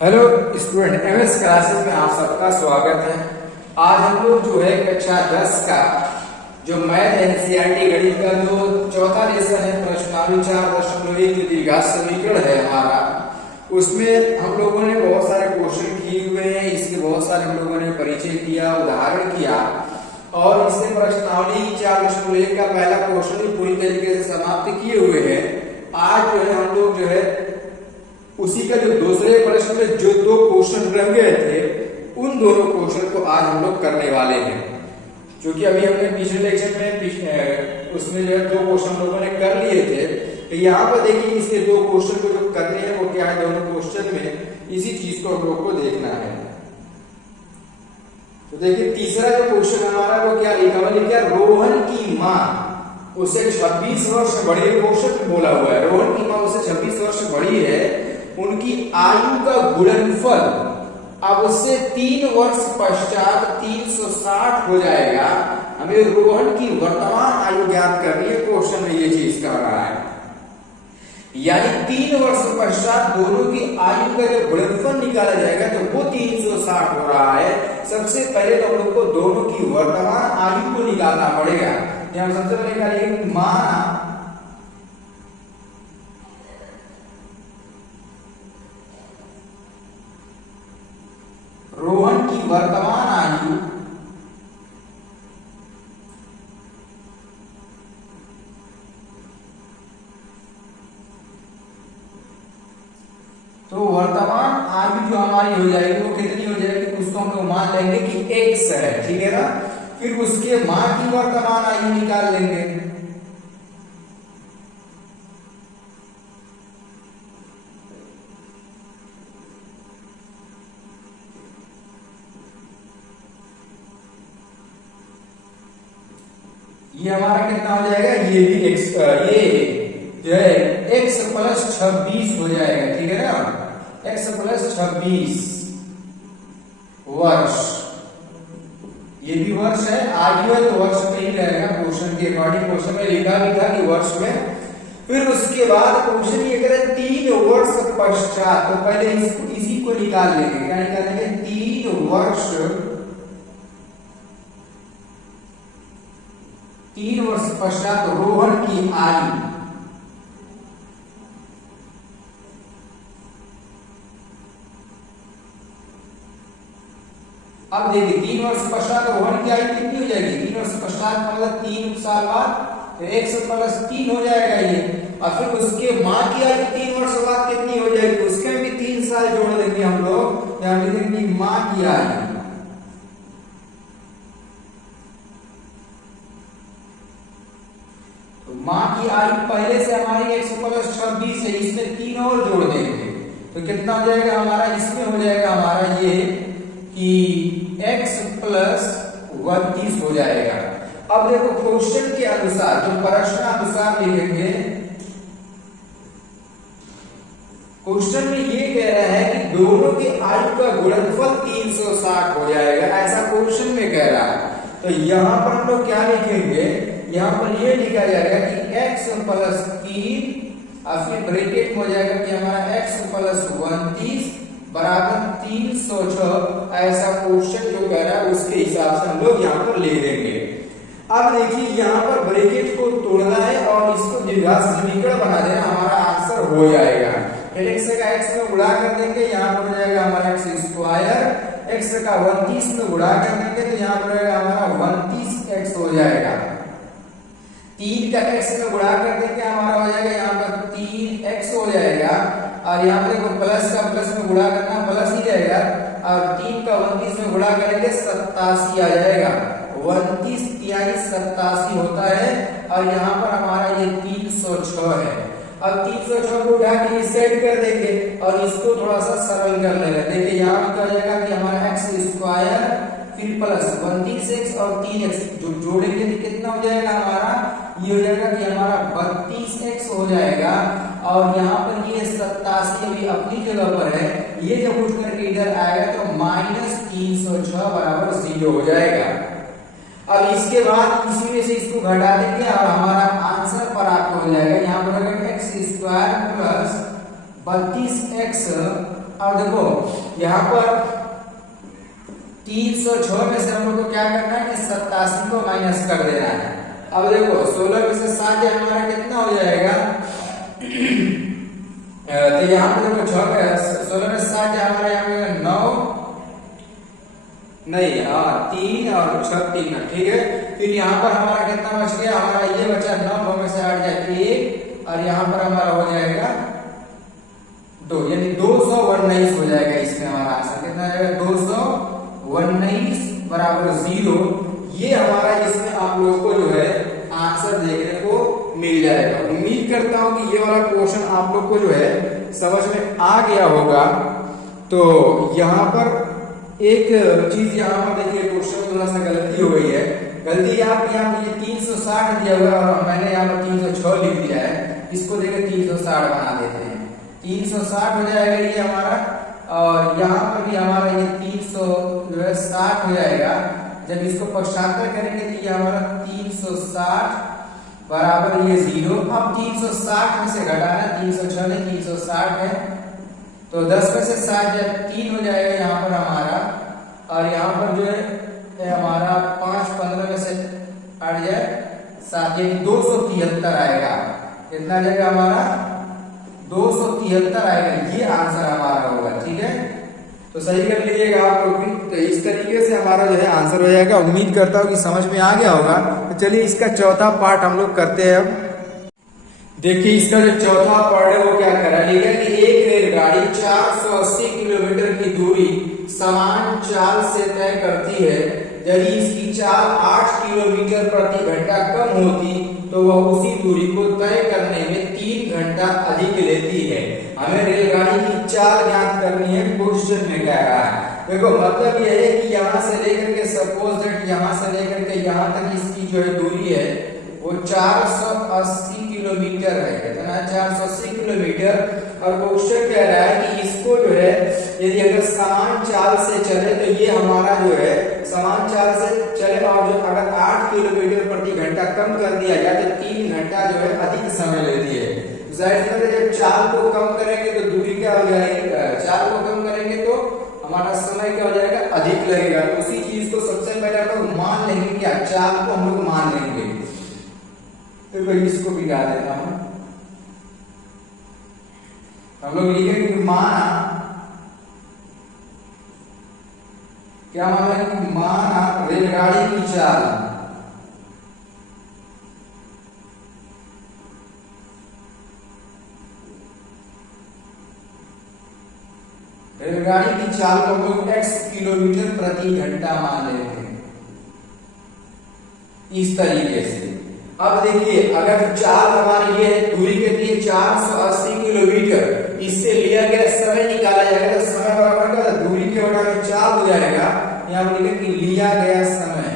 Hello student, MS classes में आप सबका स्वागत है। आज हम लोग जो है कक्षा 10 का जो मैथ एनसीईआरटी गणित का जो चौथा लेसन है प्रश्नावली 4.1 जो द्विघात समीकरण है हमारा, उसमें हम लोगों ने बहुत सारे क्वेश्चन किए हुए हैं। इसके बहुत सारे हम लोगों ने परिचय किया, उदाहरण किया और इससे प्रश्नावली 4.1 का पहला क्वेश्चन भी पूरी तरीके से समाप्त किए हुए हैं। आज जो है हम लोग जो है उसी का जो दूसरे प्रश्न में जो दो क्वेश्चन रह गए थे उन दोनों क्वेश्चन को आज हम लोग करने वाले हैं। क्योंकि अभी हमने पिछले लेक्चर में उसमें जो है दो क्वेश्चन लोगों ने कर लिए थे, तो यहाँ पर देखिए इसके दो क्वेश्चन को जो करने हैं वो क्या है, दोनों क्वेश्चन में इसी चीज को हम लोग को देखना है। तो देखिए तीसरा जो क्वेश्चन हमारा वो क्या लिखा हुआ, लिखा रोहन की माँ उसे 26 वर्ष बड़ी, क्वेश्चन बोला हुआ है रोहन की माँ उसे 26 वर्ष बड़ी है, उनकी आयु का गुणनफल अब उससे 3 वर्ष पश्चात 360 हो जाएगा। हमें रोहन की वर्तमान आयु ज्ञात करनी है। क्वेश्चन में ये चीज कर रहा है, यानी 3 वर्ष पश्चात दोनों की आयु का जो गुणनफल निकाला जाएगा तो वो 360 हो रहा है। सबसे पहले तो हम लोग को दोनों की वर्तमान आयु को निकालना पड़ेगा। यहाँ सबसे पहले निकालिए माना रोहन की वर्तमान आयु तो वर्तमान आयु जो हमारी हो जाएगी वो कितनी हो जाएगी, उसको हम लोग मान लेंगे कि x है, ठीक है ना। फिर उसके मां की वर्तमान आयु निकाल लेंगे। ये हमारा कितना हो जाएगा, ये भी x, ये जो है x प्लस 26 हो जाएगा, ठीक है ना। x प्लस 26 वर्ष, ये भी वर्ष है, आयु है तो वर्ष में ही रहेगा क्वेश्चन के अकॉर्डिंग। क्वेश्चन में लिखा भी था कि वर्ष में। फिर उसके बाद क्वेश्चन ये कह रहा है 3 वर्ष पश्चात, तो पहले इसी को निकाल लेंगे। क्या निकालेंगे, 3 वर्ष पश्चात रोहन की आयु अब देखिए 3 वर्ष पश्चात रोहन की आयु कितनी हो जाएगी, 3 वर्ष पश्चात मतलब 3 साल बाद, तो 1 प्लस 3 हो जाएगा ये। और फिर उसके मां की आयु 3 वर्ष बाद कितनी हो जाएगी, उसके भी 3 साल जोड़ देंगे हम लोग। यहाँ लिखेंगे मां की आयु, मां की आयु पहले से हमारी 1 प्लस 26 है, इसमें 3 और जोड़ देंगे तो कितना हो जाएगा हमारा, इसमें हो जाएगा हमारा ये कि x प्लस 32 हो जाएगा। अब देखो क्वेश्चन के अनुसार, जो प्रश्न अनुसार लिखेंगे, क्वेश्चन में ये कह रहा है कि दोनों के आयु का गुणनफल 360 हो जाएगा, ऐसा क्वेश्चन में कह रहा है। तो यहां पर हम लोग क्या लिखेंगे, यहां पर ये लिखा जाएगा कि x प्लस 3 और फिर ब्रैकेट में हो जाएगा कि हमारा x प्लस 32 बराबर 306। ऐसा क्वेश्चन जो कह रहा है उसके हिसाब से हम लोग यहाँ पर ले लेंगे। अब देखिए यहाँ पर ब्रैकेट को तोड़ना है और इसको द्विघात समीकरण बना देना, हमारा आंसर हो जाएगा। x का x में गुणा कर देंगे, यहाँ पर हो जाएगा हमारा x स्क्वायर, x का 29 में गुणा कर देंगे तो यहाँ पर रहेगा हमारा 29x हो जाएगा। 3 का x में गुणा कर देंगे हमारा हो जाएगा यहाँ पर 3x हो जाएगा। और यहाँ पर देखो प्लस का प्लस में गुणा करना प्लस ही रहेगा, और 3 का 29 में गुणा करेंगे 87 आ जाएगा। 29 यानी 87 होता है, और यहाँ पर हमारा ये 306 है। अब 306 को उठा के सेट कर देंगे और इसको थोड़ा सा सरल कर लेंगे। देखिए यहाँ पर क्या हो जाएगा कि हमारा x स्क्वायर फिर प्लस 29x और 3x जो जोड़ेंगे तो कितना हो जाएगा हमारा, ये हो जाएगा कि हमारा 32x हो जाएगा। और यहाँ पर ये 87 अभी अपनी जगह पर है, ये जब उठ करके इधर आएगा तो माइनस 306 बराबर 0 हो जाएगा। अब इसके बाद इसी में से इसको घटा देंगे और हमारा आंसर प्राप्त हो जाएगा। यहाँ पर x स्क्वायर प्लस 32x अब देखो यहाँ पर 306 में से हम लोग को क्या करना है कि 87 को माइनस कर देना है। अब देखो 16 में से 7 हमारा कितना हो जाएगा तो यहाँ पे देखो 16 में 7 हमारा यहाँ पे 9 नहीं 3 और 6 3 ठीक है। फिर यहाँ पर हमारा कितना बच गया, हमारा ये बचा 9 में से 8 जाए 1 और यहाँ पर हमारा हो जाएगा 2 यानी 219 हो जाएगा। इसमें हमारा आंसर कितना आएगा 219 बराबर 0। ये हमारा इसमें आप लोगों को जो है आंसर देखने को मिल जाएगा। उम्मीद करता हूं कि ये वाला क्वेश्चन आप लोग को जो है समझ में आ गया होगा। तो यहाँ पर एक चीज यहाँ पर देखिए क्वेश्चन में थोड़ा सा गलती हो गई है। गलती आप यहाँ पे 360 दिया हुआ है और मैंने यहाँ पर 306 लिख दिया है। इसको देखिए 360 बना देते हैं, 360 हो जाएगा ये हमारा। और यहाँ पर भी हमारा ये 360 हो जाएगा। जब इसको पक्षांतर करेंगे तो ये हमारा 360 बराबर ये 0। अब 360 में से घटाना 306 में 360 है तो 10 में से 7 जब 3 हो जाएगा यहाँ पर हमारा। और यहाँ पर जो है हमारा 5 15 में से 8 जाए 7 यानी 273 आएगा। कितना आ जाएगा हमारा 273 आएगा। ये आंसर हमारा होगा। ठीक है, तो सही कर लीजिएगा आप लोग भी। तो इस तरीके से हमारा जो है आंसर हो जाएगा। उम्मीद करता हूँ कि समझ में आ गया होगा। तो चलिए इसका चौथा पार्ट हम लोग करते हैं। अब देखिए इसका जो चौथा पार्ट है वो क्या करा लिया कि एक रेलगाड़ी 480 किलोमीटर की दूरी समान चाल से तय करती है। यदि इसकी चाल 8 किलोमीटर प्रति घंटा कम होती तो वह उसी दूरी को तय करने में 3 घंटा अधिक लेती है। हमें रेलगाड़ी की चाल ज्ञात करनी है, क्वेश्चन में कह रहा है। देखो मतलब यह है कि यहाँ से लेकर के सपोज दैट यहाँ से लेकर के यहाँ तक इसकी जो है दूरी है वो 480 किलोमीटर है। कितना 480 किलोमीटर। और क्वेश्चन कह रहा है कि इसको जो है यदि अगर समान चाल से चले तो ये हमारा जो है समान चाल से चले और जो अगर 8 किलोमीटर प्रति घंटा कम कर दिया जाए तो 3 घंटा जो है अधिक समय लेती है। जाहिर सी बात है जब चाल को कम करेंगे तो दूरी क्या हो जाएगी, चाल को कम करेंगे तो हमारा समय क्या हो जाएगा अधिक लगेगा। तो उसी चीज को सबसे पहले हम लोग मान लेंगे, क्या चाल को हम लोग मान लेंगे। तो इसको भी गा देता हूं। हम लोग लिखेंगे माना, क्या माना कि माना रेलगाड़ी की चाल रेलगाड़ी की चाल को हम लोग x किलोमीटर प्रति घंटा मान लेंगे इस तरीके से। अब देखिए अगर चाल हमारी ये दूरी कितनी है 480 किलोमीटर, इससे लिया गया समय निकाला जाएगा तो समय बराबर का दूरी के बटा में चाल हो जाएगा। यहाँ पर लिखें कि लिया गया समय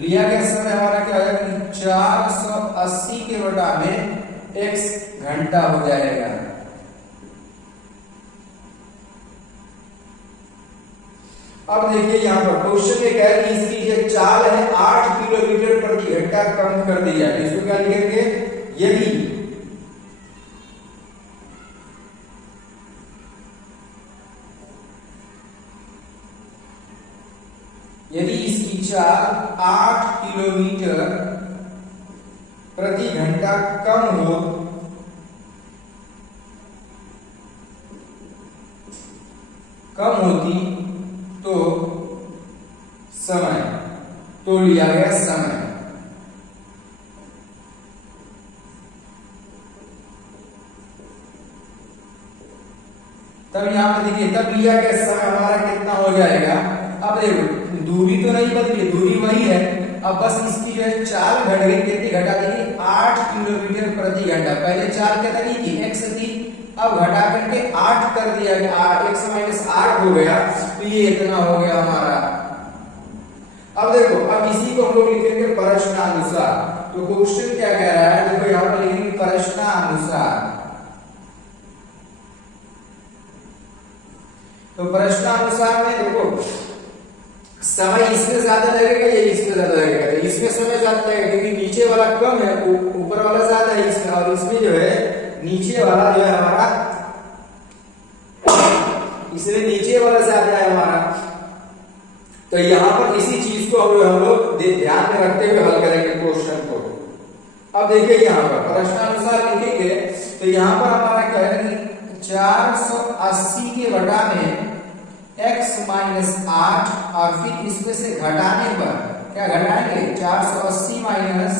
लिया गया समय हमारा क्या होगा कि 480 के बटा में x घंटा हो जाएगा। अब देखिए यहाँ पर क्वेश्चन में कह कि इसकी जो चाल है 8 किलोमीटर प्रति घंटा कम कर दी जाए। इसको क्या लिखेंगे, यदि इसकी चाल 8 किलोमीटर प्रति घंटा कम होती तो समय, तो लिया गया समय। तब यहां पर देखिए तब लिया गया समय हमारा कितना हो जाएगा। अब देखो दूरी तो नहीं बदली, दूरी वही है। अब बस इसकी जो है चाल घट गई, कितनी घटा देगी 8 किलोमीटर प्रति घंटा। पहले चाल कितनी थी x थी, अब घटा करके 8 कर दिया गया, 1 माइनस 8 हो गया तो ये इतना हो गया हमारा। अब देखो अब इसी को हम लोग लिखेंगे प्रश्नानुसार। तो क्वेश्चन क्या कह रहा है, देखो यहाँ पर लिखेंगे प्रश्नानुसार। तो प्रश्नानुसार में देखो समय इसमें ज्यादा लगेगा या इसमें ज्यादा लगेगा? तो इसमें समय ज्यादा लगेगा क्योंकि नीचे वाला कम है, ऊपर वाला ज्यादा है इसमें, और इसमें जो है नीचे वाला जो है हमारा, इसमें नीचे वाला ज्यादा है हमारा। तो यहाँ पर इसी चीज को हम लोग ध्यान में रखते हुए हल करेंगे क्वेश्चन को। अब देखिए यहाँ पर प्रश्नानुसार लिखेंगे तो यहाँ पर हमारा क्या है कि 480 के बटा में x माइनस 8, और फिर इसमें से घटाने पर क्या घटाएंगे 480 माइनस,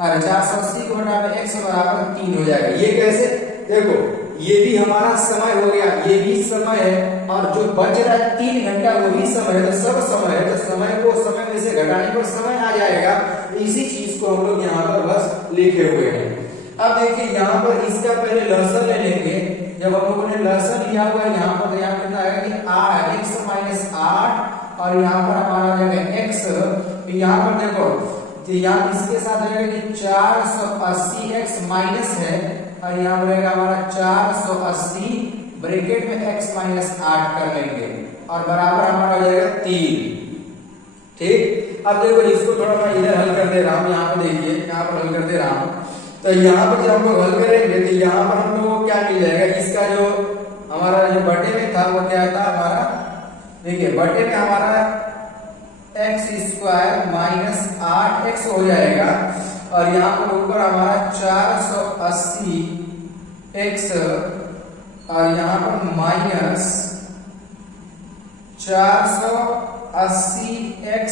अरे 480 के बटा में x बराबर 3 हो जाएगा। ये कैसे? देखो ये भी हमारा समय हो गया, ये भी समय है, और जो बच रहा है 3 घंटा वो भी समय है, तो सब समय है, तो समय को समय में से घटाने पर समय आ जाएगा। इसी चीज को हम लोग यहाँ पर बस लिखे हुए हैं। अब देखिए यहाँ पर इसका पहले लहसन ले लेंगे। जब हम लोगों ने लहसन लिया हुआ है यहाँ पर, यहाँ कितना आएगा कि x माइनस 8, और यहाँ पर हमारा जाएगा x, तो यहाँ पर देखो तो यहाँ इसके साथ रहेगा कि 480x माइनस है, और यहाँ पर रहेगा हमारा 480 ब्रैकेट में x माइनस 8 कर लेंगे, और बराबर हमारा हो जाएगा 3। ठीक, अब देखो इसको थोड़ा मैं इधर हल कर दे रहा हूँ। यहाँ पे देखिए, यहाँ पर हल कर दे रहा हूँ। तो यहाँ पर जब हम लोग हल करेंगे तो यहाँ पर हम लोग को क्या मिल जाएगा, इसका जो हमारा जो बटे में था वो क्या था हमारा, देखिए बटे में हमारा x स्क्वायर माइनस 8x हो जाएगा, और यहाँ पर ऊपर हमारा 480x, और यहाँ पर माइनस 480x,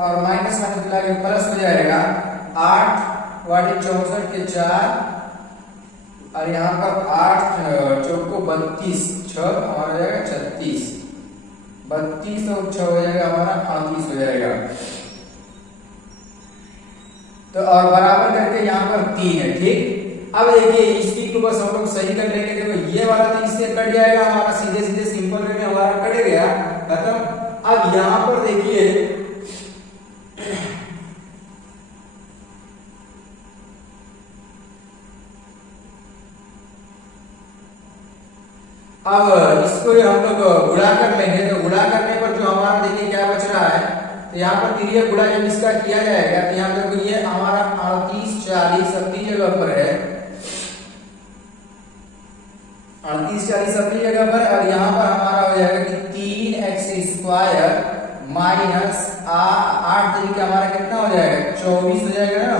और माइनस माइनस मिला के प्लस हो जाएगा 8 वाली 64 के 4, और यहाँ पर 8 चौको 32, 6 हमारा हो जाएगा 36, 32 और 6 हो जाएगा हमारा 38 हो जाएगा। तो और बराबर करके यहाँ पर 3 है। ठीक, अब देखिए इसकी को बस हम लोग सही कर लेंगे। देखो ये वाला तो इससे कट जाएगा हमारा, सीधे सीधे सिंपल वे में हमारा कट गया, खत्म। अब यहाँ पर देखिए अब इसको हम लोग गुणा कर लेंगे। तो गुणा करने पर जो हमारा देखिए क्या बच रहा है, तो यहाँ पर क्रिया गुणा जब इसका किया जाएगा तो यहाँ देखो ये हमारा 38 40 अपनी जगह पर है, 38 40 अपनी जगह पर, और यहाँ पर हमारा हो जाएगा कि 3x स्क्वायर माइनस 8 तरीके हमारा कितना हो जाएगा 24 हो जाएगा ना।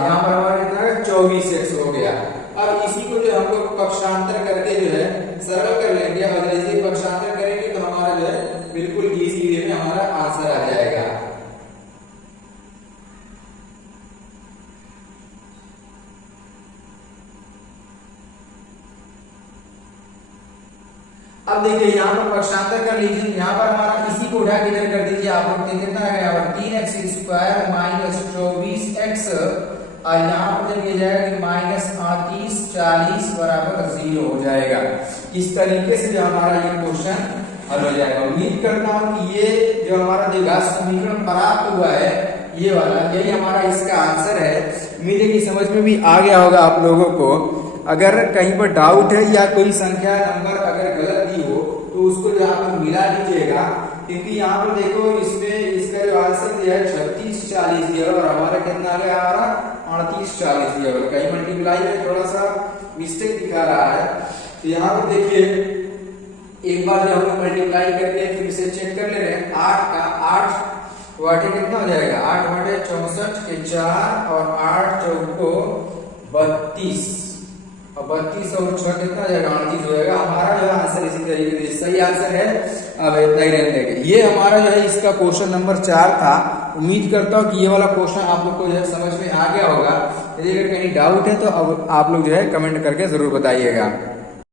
यहाँ पर हमारा कितना है 24x हो गया। अब इसी को जो हम लोग पक्षांतर करके जो है सरल कर लेंगे, और जैसे पक्षांतर करेंगे तो हमारा जो है बिल्कुल इजी वे में हमारा आंसर आ जाएगा। अब देखिए यहाँ पर पक्षांतर कर लीजिए, यहाँ पर हमारा इसी को उठा के इधर कर दीजिए। आप लोग कितना है यहाँ पर 3x स्क्वायर माइनस 24x, और यहाँ पर जब ये जाएगा कि माइनस 38 40 बराबर 0 हो जाएगा। इस तरीके से जो हमारा ये क्वेश्चन हल हो जाएगा। उम्मीद करता हूँ कि ये जो हमारा द्विघात समीकरण प्राप्त हुआ है ये वाला, यही हमारा इसका आंसर है। उम्मीद है कि समझ में भी आ गया होगा आप लोगों को। अगर कहीं पर डाउट है या कोई संख्या नंबर अगर गलत दी हो तो उसको जो आप मिला दीजिएगा, क्योंकि यहाँ पर देखो इसमें इसका जो आंसर दिया है 36 40 दिया, और हमारा कितना आ गया हमारा 38 40 दिया। कहीं मल्टीप्लाई में थोड़ा सा मिस्टेक दिखा रहा है, तो यहाँ पर देखिए एक बार जो हम लोग मल्टीप्लाई करके फिर से चेक कर ले रहे हैं। 8 का 8 वाटे कितना हो जाएगा, 8 वाटे 64 के 4, और 8 चौको 32, और 32 और 6 कितना हो जाएगा 38 हो जाएगा। हमारा जो आंसर इसी तरीके से सही आंसर है। अब इतना ही रहने देंगे। ये हमारा जो है इसका क्वेश्चन नंबर 4 था। उम्मीद करता हूँ कि ये वाला क्वेश्चन आप लोग को जो है समझ में आ गया होगा। यदि अगर कहीं डाउट है तो अब आप लोग जो है कमेंट करके जरूर बताइएगा।